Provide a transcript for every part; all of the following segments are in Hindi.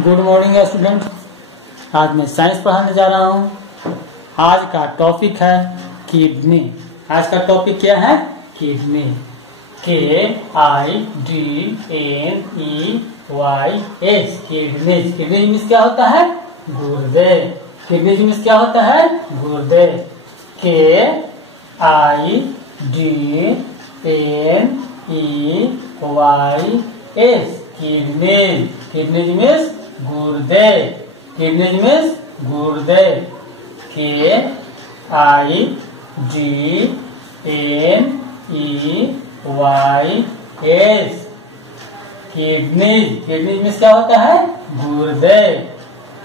Good morning student. आज मैं साइंस पढ़ाने जा रहा हूँ। आज का टॉपिक है किडनी। आज का टॉपिक क्या है? Kidney. KIDNEYS kidney. Kidney means क्या होता है? गुर्दे। किडनी मीन्स क्या होता है? गुर्दे। KIDNEYS kidney. किडनी मीन्स गुर्दे। किडनी मीन्स गुर्दे। KIDNEYS kidney. किडनी मीन्स क्या होता है? गुर्दे।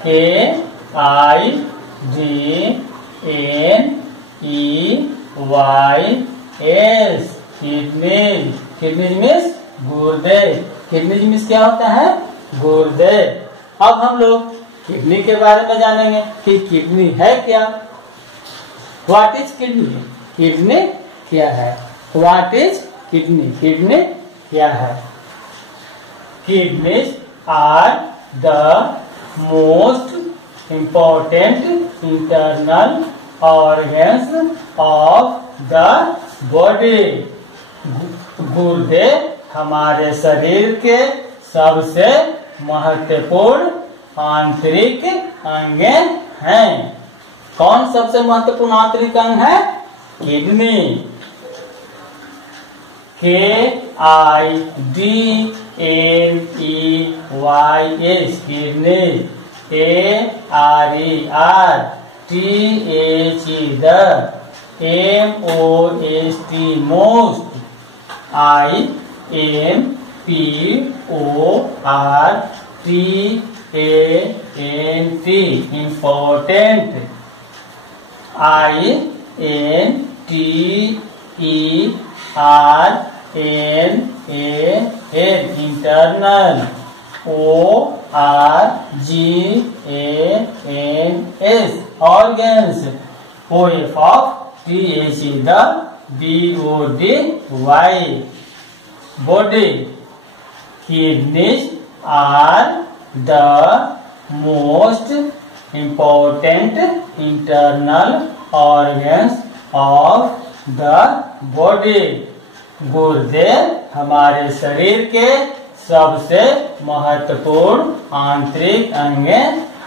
KIDNEYS kidney. किडनी मीन्स गुर्दे। किडनी मीन्स क्या होता है? गुर्दे। अब हम लोग किडनी के बारे में जानेंगे कि किडनी है क्या। What is kidney? किडनी क्या है? What is kidney? किडनी क्या है? Kidneys are the most important internal organs of the body. गुर्दे हमारे शरीर के सबसे महत्वपूर्ण आंतरिक अंग हैं। कौन सबसे महत्वपूर्ण आंतरिक अंग है? Kidney. KIDNEYS kidney. ARERTHE most। IMPORTANT important। INTERNAL internal। ORGANS organs। OF of TH the BODY body। Kidneys are the most important internal organs of the body। गुर्दे हमारे शरीर के सबसे महत्वपूर्ण आंतरिक अंग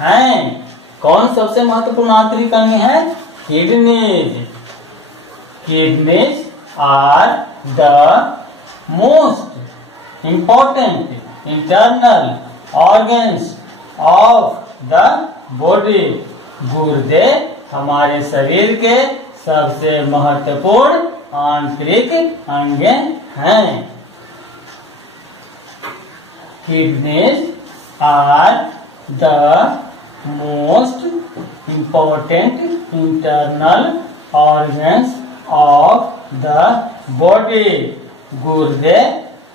हैं। कौन सबसे महत्वपूर्ण आंतरिक अंग है? Kidneys. Kidneys are the most important internal organs of the body। गुर्दे हमारे शरीर के सबसे महत्वपूर्ण आंतरिक अंग हैं। Kidneys are the most important internal organs of the body। गुर्दे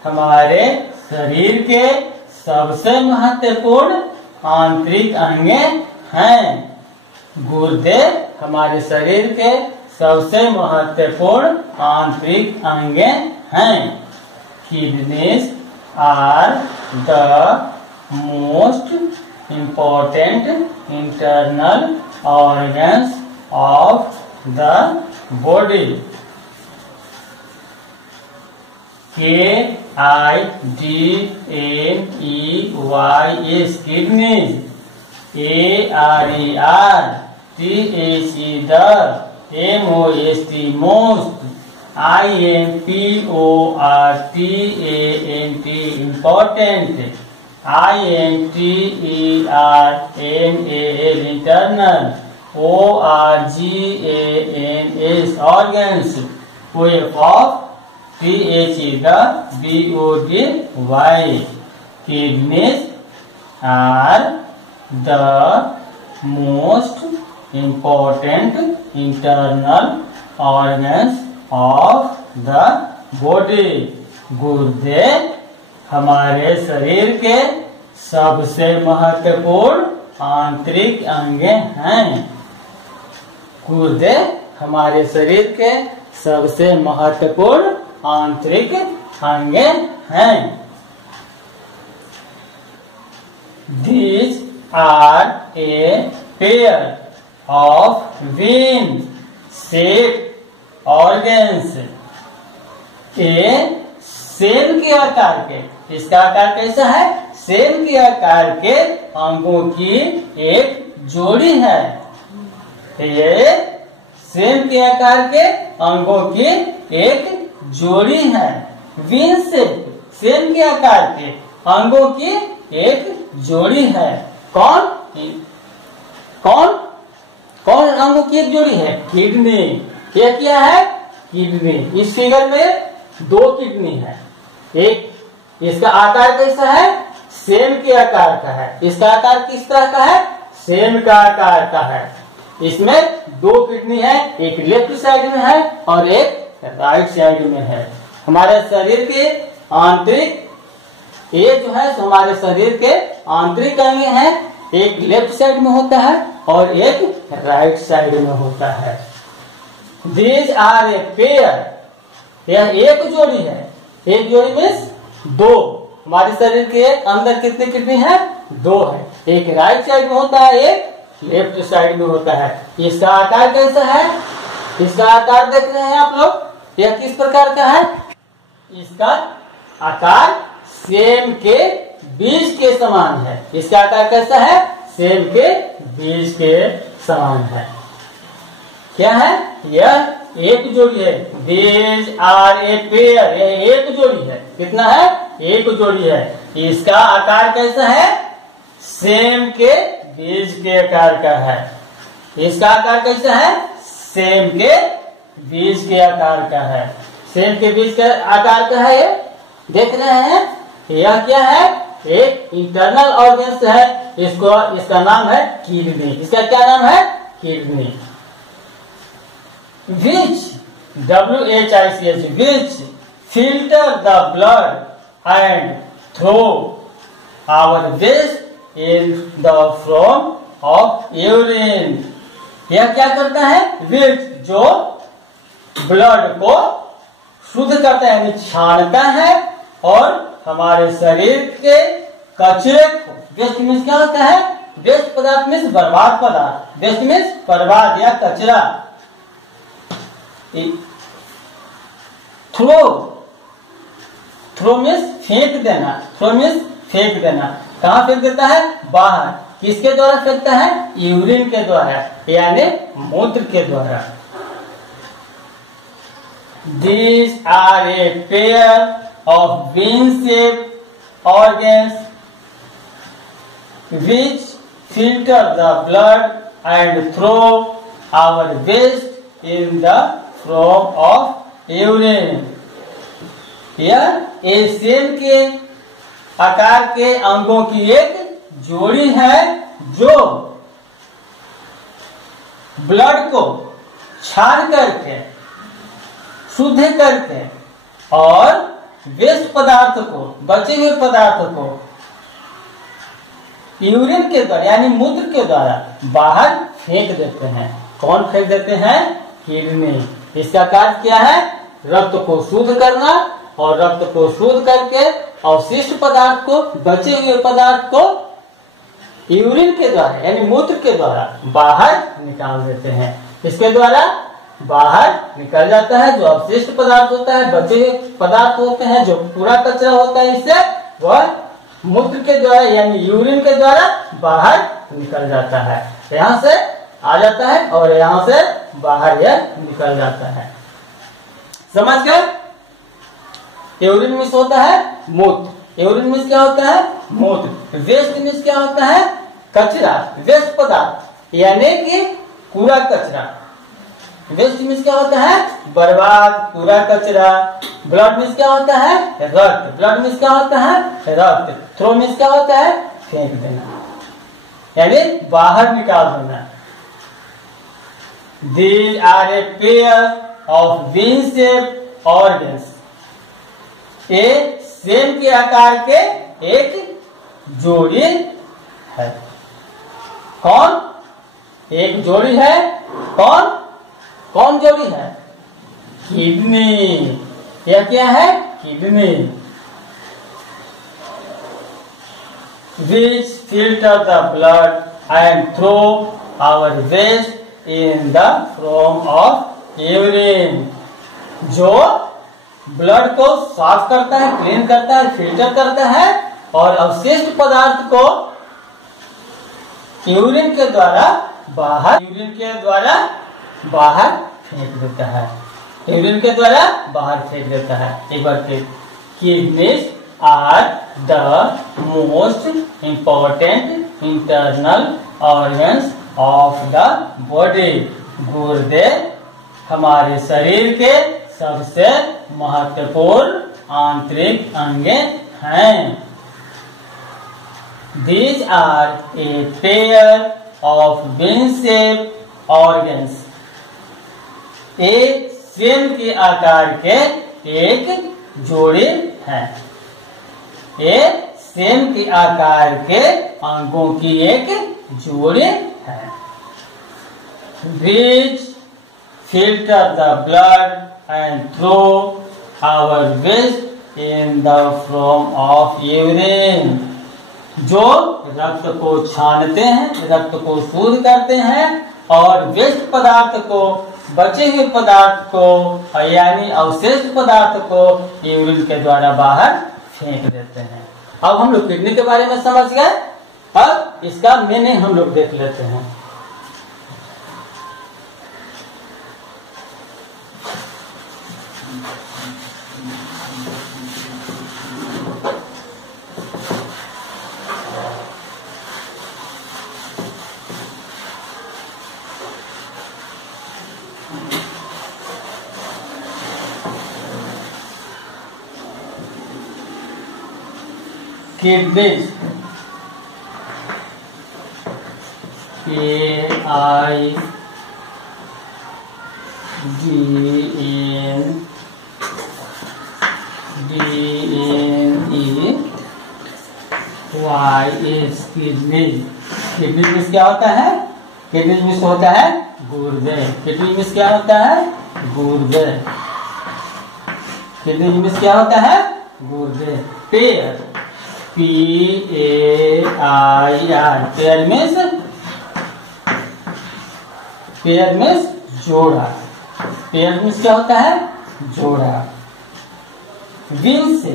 हमारे शरीर के सबसे महत्वपूर्ण आंतरिक अंग हैं। गुर्दे हमारे शरीर के सबसे महत्वपूर्ण आंतरिक अंग हैं। Kidneys are the most important internal organs of the body। KIDNEYS kidneys। ARERTHE the most। IMPORTANT important। INTERNAL internal। ORGANS organs। OF of TH the BODY। Kidneys are the most important internal organs of the body। गुर्दे हमारे शरीर के सबसे महत्वपूर्ण आंतरिक अंग हैं। गुर्दे हमारे शरीर के सबसे महत्वपूर्ण आंतरिक अंग हैं। These are a pair of wing-shaped organs. ये सेल के आकार के, इसका आकार कैसा है? सेल के आकार के अंगों की एक जोड़ी है। ये सेल के आकार के अंगों की एक जोड़ी है। विंग से सेल के आकार के अंगों की एक जोड़ी है। कौन कौन कौन अंगों की एक जोड़ी है? किडनी। यह क्या है? किडनी। इस फिगर में दो किडनी है। एक, इसका आकार कैसा है? सेम के आकार का है। इसका आकार किस तरह का है? सेम का आकार का है। इसमें दो किडनी है, एक लेफ्ट साइड में है और एक राइट साइड में है। हमारे शरीर के आंतरिक, ये जो है हमारे शरीर के आंतरिक अंग हैं। एक लेफ्ट साइड में होता है और एक राइट साइड में होता है। These are a pair. यह एक जोड़ी है। एक जोड़ी मीन्स दो। हमारे शरीर के अंदर कितनी किडनी है? दो है। एक राइट साइड में होता है, एक लेफ्ट साइड में होता है। इसका आकार कैसा है? इसका आकार देख रहे हैं आप लोग, यह किस प्रकार का है? इसका आकार सेम के बीज के समान है। इसका आकार कैसा है? सेम के बीज के समान है। क्या है? यह एक जोड़ी है। These are a pair. यह एक जोड़ी है। कितना है? एक जोड़ी है। इसका आकार कैसा है? सेम के बीज के आकार का है। इसका आकार कैसा है? सेम के बीज के आकार का है। सेम के बीज के आकार का है। ये देख रहे हैं, यह क्या है? एक इंटरनल ऑर्गन्स है। इसका नाम है किडनी। इसका क्या नाम है? Kidney. Which WHICH which filter the blood and throw our waste in the form of urine. यह क्या करता है? which जो ब्लड को शुद्ध करता है, यानी छानता है और हमारे शरीर के कचरे को, वेस्ट मीन्स क्या होता है? वेस्ट पदार्थ मीन्स बर्बाद पदार्थ। वेस्ट मीन्स बर्बाद या कचरा। थ्रो, थ्रो मीन्स फेंक देना। थ्रो मीन्स फेंक देना। कहाँ फेंक देता है? बाहर। किसके द्वारा फेंकता है? यूरिन के द्वारा, यानी मूत्र के द्वारा। These are a pair of bean-shaped organs which filter the blood and throw our waste in the form of urine. यह सेल के आकार के अंगों की एक जोड़ी है जो ब्लड को छान करके, शुद्ध करके और वेस्ट पदार्थ को, बचे हुए पदार्थ को यूरिन के द्वारा यानी मूत्र के द्वारा बाहर फेंक देते हैं। कौन फेंक देते हैं? किडनी। इसका कार्य क्या है? रक्त को शुद्ध करना और रक्त को शुद्ध करके अवशिष्ट पदार्थ को, बचे हुए पदार्थ को यूरिन के द्वारा यानी मूत्र के द्वारा बाहर निकाल देते हैं। इसके द्वारा बाहर निकल जाता है जो अवशिष्ट पदार्थ होता है, बचे हुए पदार्थ होते हैं, जो पूरा कचरा होता है, इससे वह मूत्र के द्वारा यानी यूरिन के द्वारा बाहर निकल जाता है। यहाँ से आ जाता है और यहाँ से बाहर यह निकल जाता है। समझ गए? यूरिन मिस होता है मूत्र। यूरिन मिस क्या होता है? मूत्र। वेस्ट मिस क्या होता है? कचरा, वेस्ट पदार्थ यानी कि कूड़ा कचरा। वेस्ट मिस क्या होता है? बर्बाद, कूड़ा कचरा। ब्लड मिस क्या होता है? रक्त। ब्लड मिस क्या होता है? रक्त। थ्रो मिस क्या होता है? फेंक देना यानी बाहर निकाल देना। These are a pair of bean-shaped organs. ये सेम के आकार के एक जोड़ी है। कौन? एक जोड़ी है। कौन? कौन जोड़ी है? किडनी। यह क्या है? Kidney. which filter the blood and throw our waste in the form of urine. जो ब्लड को साफ करता है, क्लीन करता है, फिल्टर करता है और अवशिष्ट पदार्थ को यूरिन के द्वारा बाहर फेंक देता है। यूरिन के द्वारा बाहर फेंक देता है। एक बार फिर, kidneys are the most important internal organs of the body. गुर्दे हमारे शरीर के सबसे महत्वपूर्ण आंतरिक अंग हैं। These are a pair of bean-shaped organs. एक सेम के आकार के एक जोड़े हैं। एक सेम के आकार के अंगों की एक जोड़े है। Which filter the blood and throw our waste in the form of urine. जो रक्त को छानते हैं, रक्त को शुद्ध करते हैं और वेस्ट पदार्थ को, बचे हुए पदार्थ को यानी अवशेष पदार्थ को यूरिन के द्वारा बाहर फेंक देते हैं। अब हम लोग किडनी के बारे में समझ गए। अब इसका मीनिंग हम लोग देख लेते हैं। Kidneys KIDNEYS kidneys. किडनी में क्या होता है? किडनी में होता है गुर्दे। किडनी में क्या होता है? गुर्दे। किडनी में क्या होता है? गुर्दे। पेयर PAIR पेयर मीन्स जोड़ा। पेयर मीन्स क्या होता है? जोड़ा। विन से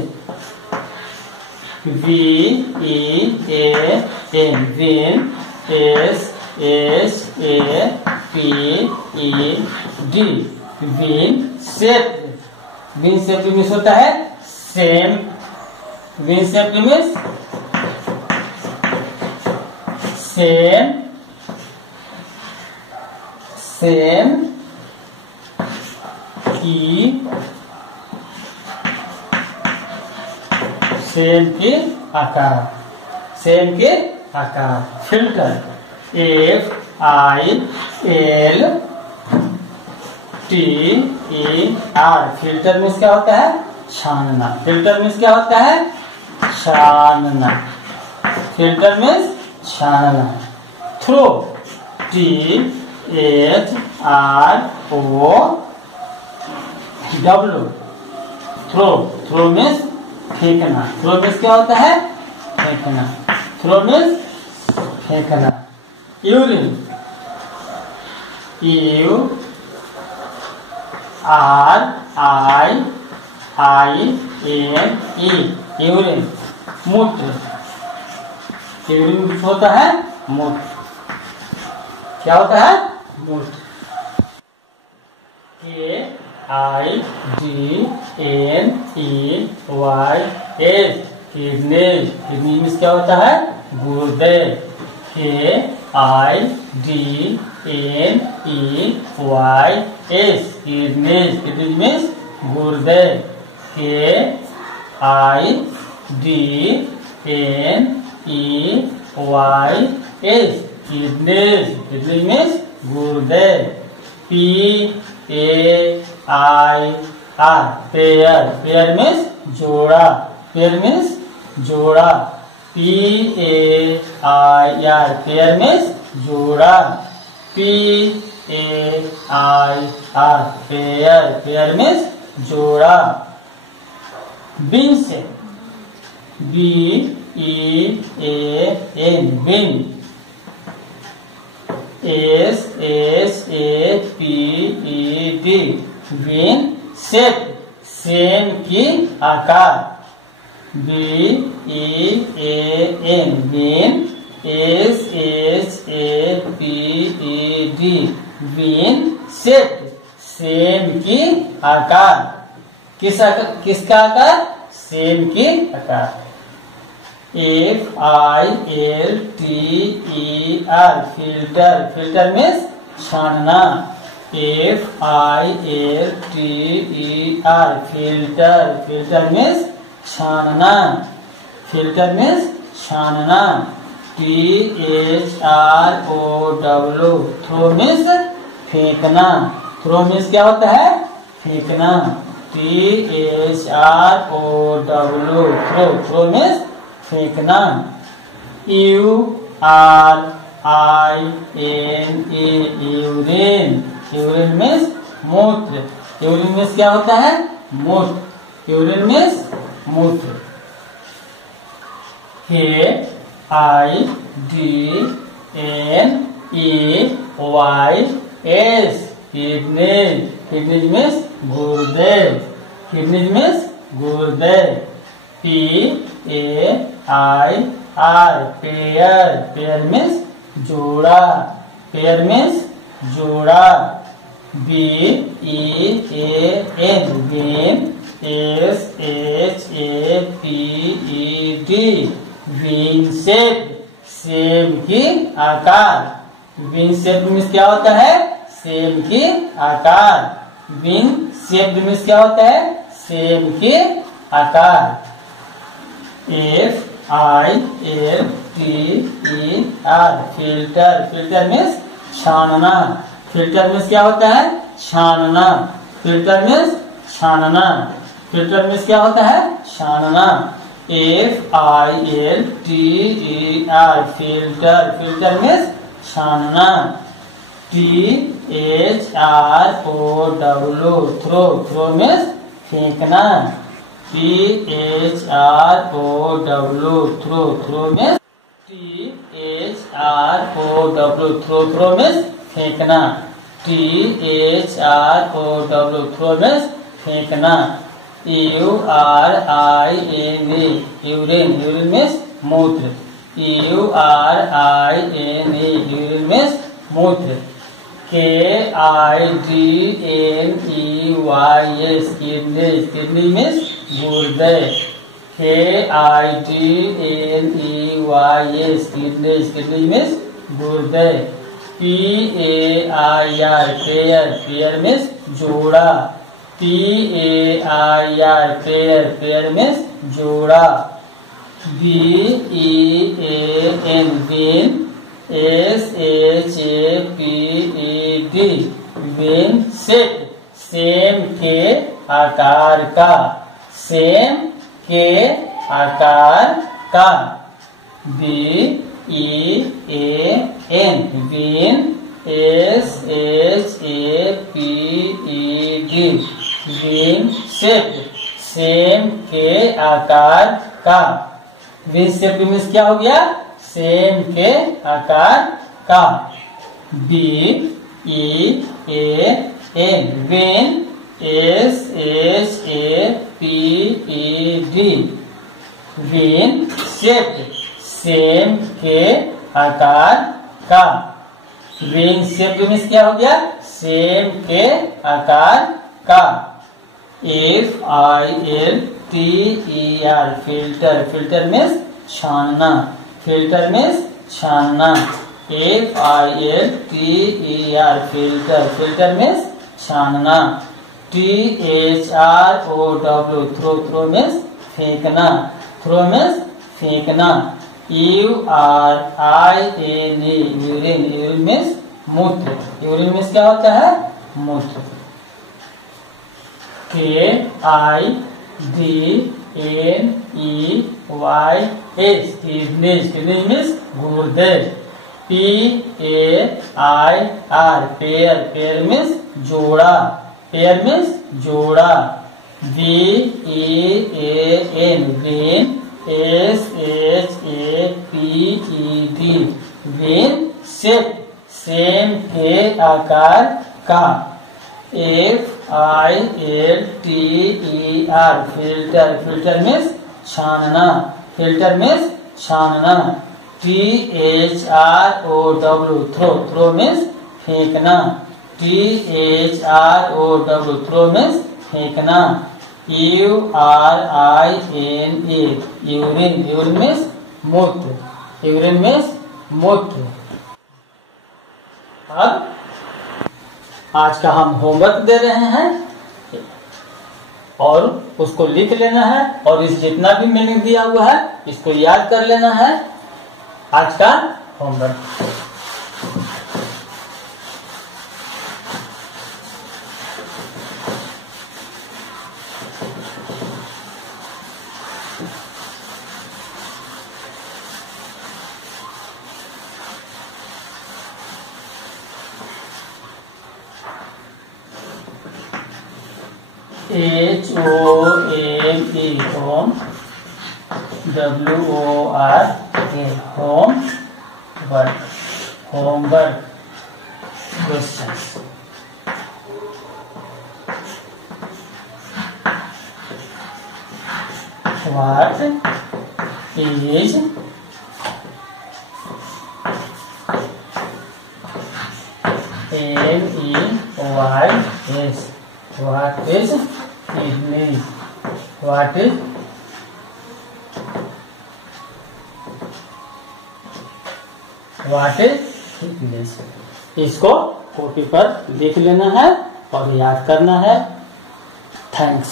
VEAN win SHAPED win shape. Win shape means होता है same. Win shape means same की आकार। सेम के आकार। Filter FILTER। फिल्टर मीन्स क्या होता है? छानना। फिल्टर मीन्स क्या होता है? छानना। फिल्टर मीन्स छानना। थ्रो THROW थ्रो मीन्स फेंकना। थ्रो मीन्स क्या होता है? फेंकना। थ्रो मीन्स फेंकना। Urine URINE urine. मूत्र। यूरिन होता है मूत्र। क्या होता है? मूत्र। KIDNEYS kidney. किडनी मीन्स क्या होता है? गुर्दे। KIDNEYS kidney. किडनी मीन्स गुर्दे। KIDNEYS kidney. किडनी मीन्स गुर्दे। PAIR पेयर मीन्स जोड़ा। पेयर मीन्स जोड़ा। PAIR पेयर मीन्स जोड़ा। PAIR पेयर मीन्स जोड़ा। बीन से BIN E-A-N, win. S-H-A-P-E-D, win, shape, same की आकार. B-E-A-N, win. S-H-A-P-E-D, win, shape, same की आकार. किसका आकार? सेम की आकार. F-I-L-T-E-R, filter. फिल्टर मीन्स छानना. F-I-L-T-E-R, filter. फिल्टर मीन्स छानना. फिल्टर मीन्स छानना. T-H-R-O-W, थ्रो मीन्स फेंकना. थ्रो मीन्स क्या होता है? फेंकना. T-H-R-O-W, throw. थ्रो मीन्स फेंकना. U-R-I-N-E, urine. यूरिन मीन्स मूत्र. यूरिन मीन्स क्या होता है? मूत्र. यूरिन मीन्स मूत्र. K-I-D-N-E-Y-S, kidney. किडनी मीन्स गुर्दे. किडनी मीन्स गुर्दे. P-A-I-R, pair. पेयर मीन्स जोड़ा. पेयर मीन्स जोड़ा. B-E-A-N, been. S-H-A-P-E-D, been shape, same की आकार. बीन शेप मीन्स क्या होता है? सेम की आकार. बीन शेप मीन्स क्या होता है? सेम की आकार. F-I-L-T-E-R, filter. फिल्टर मीन्स छानना. फिल्टर मीन्स क्या होता है? छानना. फिल्टर मीन्स छानना. फिल्टर मीन्स क्या होता है? छानना. F-I-L-T-E-R, filter. फिल्टर मीन्स छानना. T-H-R-O-W, throw. थ्रो मीन्स फेंकना. T-H-R-O-W, throw. Throw means T-H-R-O-W, throw. Throw means फेंकना. T-H-R-O-W, थ्रो मीन्स फेंकना. U-R-I-N-E, urine. यूरिन मीन्स मूत्र. U-R-I-N-E, यूरिन मीन्स मूत्र. K-I-D-N-E-Y-S, kidney. किडनी मीन्स गुर्दे. K-I-D-N-E-Y-S, kidney. किडनी मीन्स गुर्दे. P-A-I-R, pair. पेयर मीन्स जोड़ा. P-A-I-R, pair. पेयर मीन्स जोड़ा. B-E-A-N, been. S-H-A-P-E-D, been shape, सेम के आकार का. सेम के आकार का. B-E-A-N, been. S-H-A-P-E-D, been shape, सेम के आकार का. बीन शेप मीन्स क्या हो गया? सेम के आकार का. B-E-A-N, been. S-H-A-P-E-D, been shape, सेम के आकार का. बीन शेप मीन्स क्या हो गया? सेम के आकार का. F-I-L-T-E-R, filter. फिल्टर मीन्स छानना. फिल्टर मीन्स छानना. F-I-L-T-E-R, filter. फिल्टर मीन्स छानना. T-H-R-O-W, throw. थ्रो मीन्स फेंकना. थ्रो मीन्स फेंकना. U-R-I-N-E, urine. यूरिन मीन्स मूत्र. यूरिन मीन्स क्या होता है? मूत्र. K-I-D-N-E-Y-S, kidney. किडनी मीन्स गुर्दे. P-A-I-R, pair. पेयर मीन्स जोड़ा. पेयर मीन्स जोड़ा. B-E-A-N, bean. SHAPED bean shape सेम के आकार का। FILTER फिल्टर फिल्टर मीन्स छानना फिल्टर मीन्स छानना। THROW थ्रो मीन्स फेंकना। THROW थ्रो मीन्स फेंकना। URINA यूरिन मीन्स मूत्र यूरिन मीन्स मूत्र। अब आज का हम होमवर्क दे रहे हैं और उसको लिख लेना है और इस जितना भी मीनिंग दिया हुआ है इसको याद कर लेना है। आज का homework HOME home WORK homework questions। What is MEYS what is kidney what is thickness। इसको कॉपी पर लिख लेना है और याद करना है। थैंक्स।